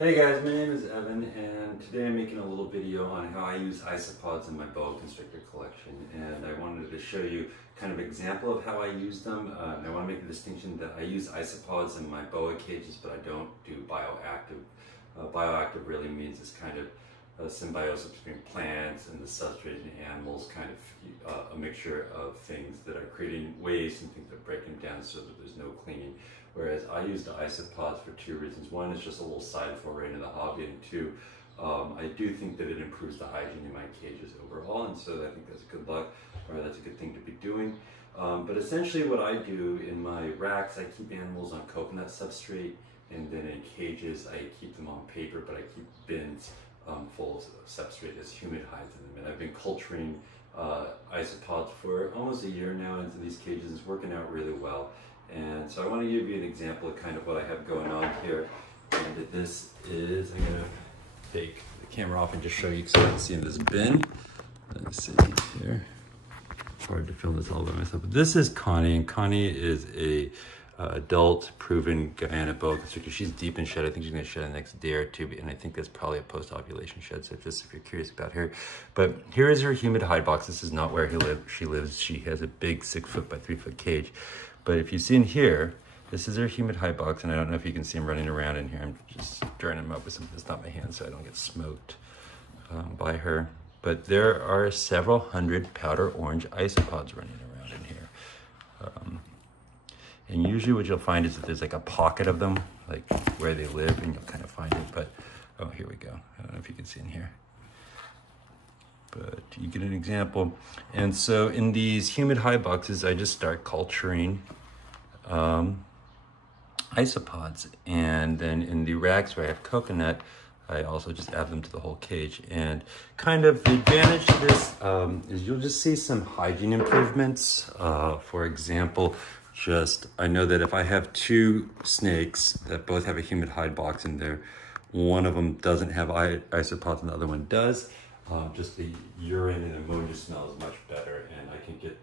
Hey guys, my name is Evan, and today I'm making a little video on how I use isopods in my boa constrictor collection. And I wanted to show you kind of an example of how I use them. And I want to make the distinction that I use isopods in my boa cages, but I don't do bioactive. Bioactive really means it's kind of a symbiosis between plants and the substrate and animals, kind of a mixture of things that are creating waste and things that break them down so that there's no cleaning. Whereas I use the isopods for two reasons. One is just a little side foray into the hobby, and two, I do think that it improves the hygiene in my cages overall, and so I think that's a good luck, or that's a good thing to be doing. But essentially what I do in my racks, I keep animals on coconut substrate, and then in cages I keep them on paper, but I keep bins full of substrate that's humid hides in them. And I've been culturing isopods for almost a year now into these cages. It's working out really well. And so I want to give you an example of kind of what I have going on here. And this is, I'm going to take the camera off and just show you, because I can see in this bin. Let me see here. Hard to film this all by myself. But this is Connie, and Connie is a adult proven Guyana boa constrictor. She's deep in shed. I think she's going to shed in the next day or two, and I think that's probably a post-ovulation shed, so just if you're curious about her. But here is her humid hide box. This is not where she lives. She has a big 6 foot by 3 foot cage. But if you see in here, this is her humid hide box, and I don't know if you can see him running around in here. I'm just drying him up with something that's not my hand so I don't get smoked by her. But there are several hundred powder orange isopods running around in here. And usually what you'll find is that there's like a pocket of them, like where they live, and you'll kind of find it. But, oh, here we go. I don't know if you can see in here. But you get an example. And so in these humid hide boxes, I just start culturing isopods. And then in the racks where I have coconut, I also just add them to the whole cage. And kind of the advantage to this is you'll just see some hygiene improvements. For example, I know that if I have two snakes that both have a humid hide box in there, one of them doesn't have isopods and the other one does. Just the urine and ammonia smells much better, and I can get,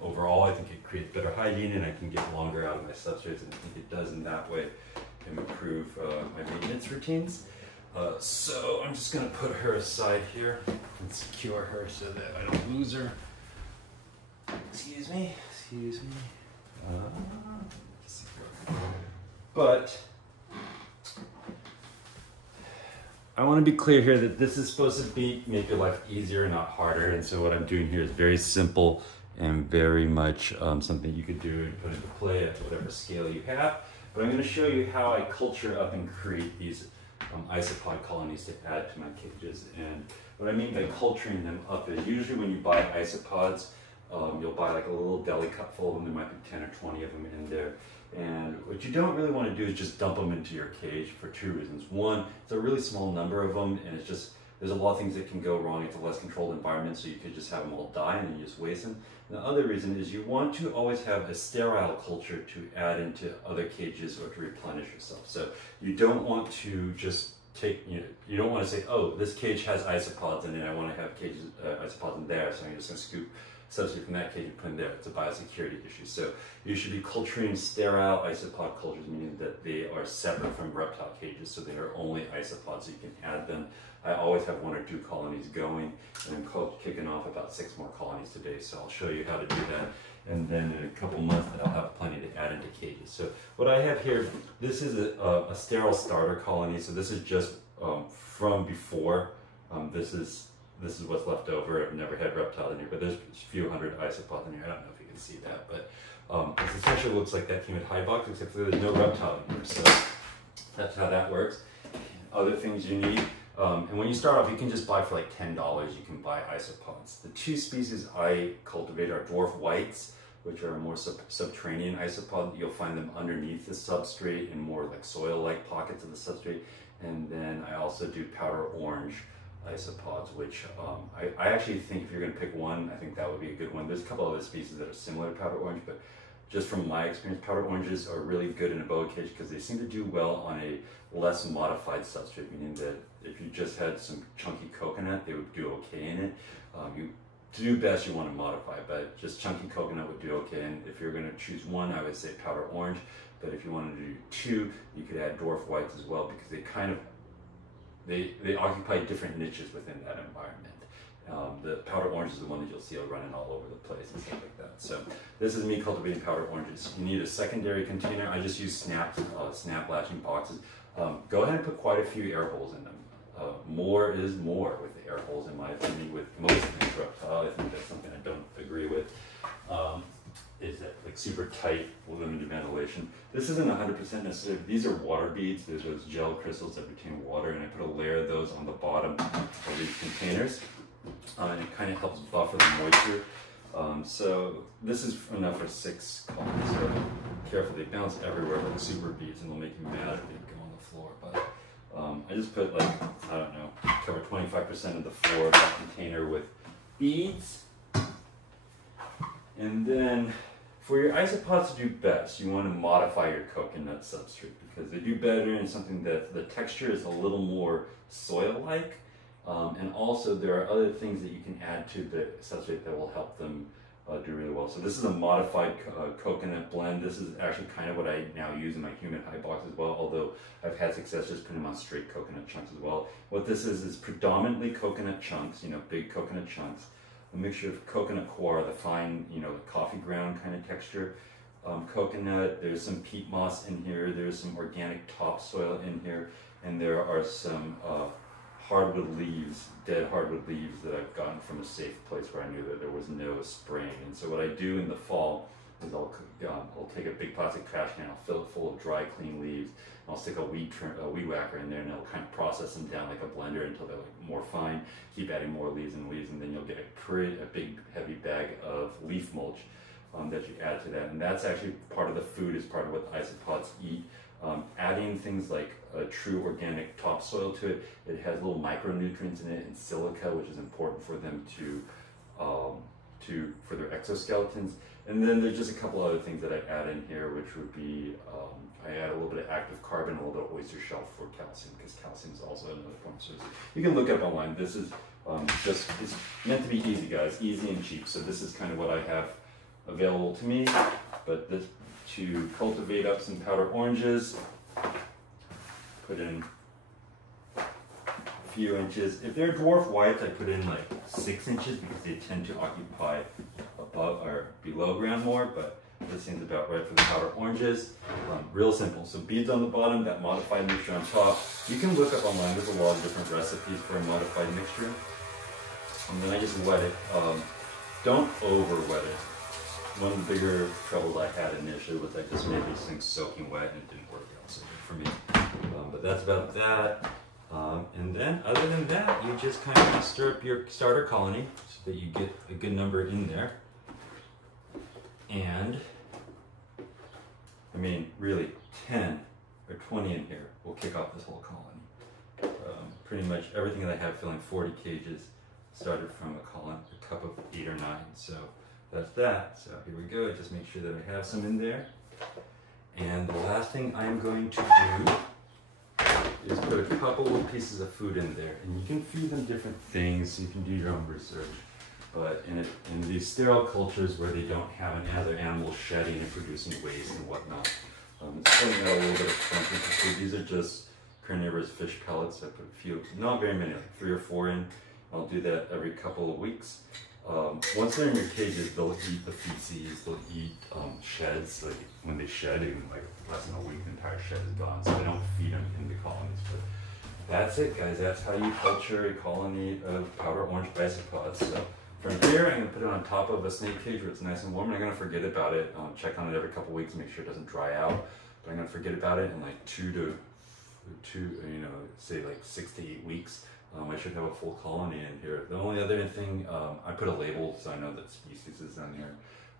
overall, I think it creates better hygiene, and I can get longer out of my substrates, and I think it does in that way improve my maintenance routines. So I'm just gonna put her aside here and secure her so that I don't lose her. Excuse me. But I want to be clear here that this is supposed to make your life easier, not harder. And so what I'm doing here is very simple and very much something you could do and put into play at whatever scale you have. But I'm going to show you how I culture up and create these isopod colonies to add to my cages. And what I mean by culturing them up is usually when you buy isopods, you'll buy like a little deli cup full of them. There might be 10 or 20 of them in there. And what you don't really want to do is just dump them into your cage for two reasons. One, it's a really small number of them, and it's just, there's a lot of things that can go wrong. It's a less controlled environment, so you could just have them all die and then you just waste them. And the other reason is you want to always have a sterile culture to add into other cages or to replenish yourself. So you don't want to just take, you don't want to say, oh, this cage has isopods in it, I want to have cages, isopods in there, so I'm just going to scoop substrate from that cage and put in there. It's a biosecurity issue. So you should be culturing sterile isopod cultures, meaning that they are separate from reptile cages, so they are only isopods, so you can add them. I always have 1 or 2 colonies going, and I'm kicking off about 6 more colonies today, so I'll show you how to do that. And then in a couple months, I'll have plenty to add into cages. So what I have here, this is a sterile starter colony, so this is just from before. This is what's left over. I've never had reptile in here, but there's a few hundred isopods in here. I don't know if you can see that, but it essentially looks like that humid hide box, except for there's no reptile in here. So that's how that works. Other things you need, and when you start off, you can just buy for like $10. You can buy isopods. The 2 species I cultivate are dwarf whites, which are a more subterranean isopod. You'll find them underneath the substrate in more like soil-like pockets of the substrate. And then I also do powder orange isopods, which I actually think if you're going to pick one, I think that would be a good one. There's a couple other species that are similar to powder orange, but just from my experience, powder oranges are really good in a boa cage because they seem to do well on a less modified substrate, meaning that if you just had some chunky coconut, they would do okay in it. You to do best, you want to modify, but just chunky coconut would do okay. And if you're going to choose one, I would say powder orange. But if you wanted to do two, you could add dwarf whites as well, because they kind of they occupy different niches within that environment. The powder orange is the one that you'll see running all over the place and stuff like that. So this is me cultivating powder oranges. You need a secondary container. I just use snap latching boxes. Go ahead and put quite a few air holes in them. More is more with the air holes, in my opinion, with most things reptile. I think that's something I don't agree with. Is that like super tight, limited ventilation. This isn't 100% necessary. These are water beads. There's those gel crystals that retain water, and I put a layer of those on the bottom of these containers. And it kind of helps buffer the moisture. So this is enough for 6 colonies. So careful, they bounce everywhere like super beads, and they'll make you mad if they go on the floor. But I just put like, I don't know, cover 25% of the floor of that container with beads. And then for your isopods to do best, you want to modify your coconut substrate, because they do better in something that the texture is a little more soil-like. And also there are other things that you can add to the substrate that will help them do really well. So this is a modified coconut blend. This is actually kind of what I now use in my humid high box as well, although I've had success just putting them on straight coconut chunks as well. What this is predominantly coconut chunks, you know, big coconut chunks. A mixture of coconut coir, the fine, you know, coffee ground kind of texture. Coconut, there's some peat moss in here, there's some organic topsoil in here, and there are some hardwood leaves, dead hardwood leaves that I've gotten from a safe place where I knew that there was no spraying. And so what I do in the fall is I'll take a big plastic trash can, I'll fill it full of dry, clean leaves, and I'll stick a weed whacker in there, and I'll kind of process them down like a blender until they're like more fine. Keep adding more leaves and leaves, and then you'll get a big heavy bag of leaf mulch that you add to that. And that's actually part of the food, is part of what the isopods eat. Adding things like a true organic topsoil to it, it has little micronutrients in it and silica, which is important for them for their exoskeletons. And then there's just a couple other things that I add in here, which would be I add a little bit of active carbon, a little bit of oyster shell for calcium, because calcium is also another form of source. You can look up online. This is it's meant to be easy, guys, easy and cheap. So this is kind of what I have available to me. But this, to cultivate up some powder oranges, put in a few inches. If they're dwarf whites, I put in like 6 inches, because they tend to occupy above or below ground more, but this seems about right for the powder oranges. Real simple. So beads on the bottom, that modified mixture on top. You can look up online, there's a lot of different recipes for a modified mixture. And then I just wet it. Don't over wet it. One of the bigger troubles I had initially was I just made these things soaking wet, and it didn't work out so good for me. But that's about that. And then other than that, you just kind of stir up your starter colony so that you get a good number in there. And I mean, really 10 or 20 in here will kick off this whole colony. Pretty much everything that I have filling 40 cages started from a cup of 8 or 9. So that's that. So here we go. Just make sure that I have some in there. And the last thing I'm going to do is put a couple of pieces of food in there. And you can feed them different things. You can do your own research. But in these sterile cultures where they don't have any other animals shedding and producing waste and whatnot, it's putting out a little bit of something for food. These are just carnivorous fish pellets. I put a few, not very many, like 3 or 4 in. I'll do that every couple of weeks. Once they're in your cages, they'll eat the feces, they'll eat sheds. Like when they shed, in like less than a week, the entire shed is gone. So I don't feed them in the colonies. But that's it, guys. That's how you culture a colony of powder orange isopods. So from here, I'm going to put it on top of a snake cage where it's nice and warm. And I'm going to forget about it. Check on it every couple of weeks, make sure it doesn't dry out. But I'm going to forget about it in like 2 to say like 6 to 8 weeks. I should have a full colony in here. The only other thing, I put a label so I know that species is on here.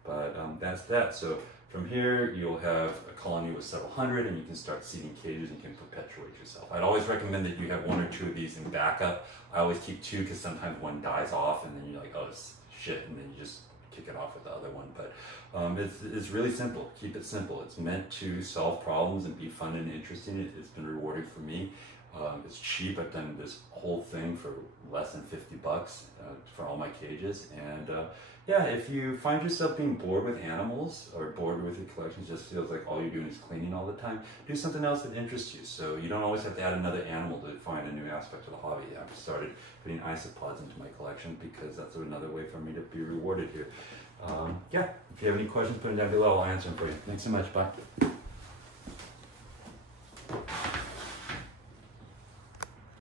But that's that. So from here, you'll have a colony with several hundred, and you can start seeding cages and you can perpetuate yourself. I'd always recommend that you have 1 or 2 of these in backup. I always keep 2 because sometimes one dies off, and then you're like, oh, shit, and then you just kick it off with the other one. But it's really simple. Keep it simple. It's meant to solve problems and be fun and interesting. It's been rewarding for me. It's cheap. I've done this whole thing for less than $50 for all my cages. And yeah, if you find yourself being bored with animals or bored with your collections, just feels like all you're doing is cleaning all the time, do something else that interests you. So you don't always have to add another animal to find a new aspect of the hobby. I've started putting isopods into my collection because that's another way for me to be rewarded here. Yeah, if you have any questions, put them down below. I'll answer them for you. Thanks so much. Bye.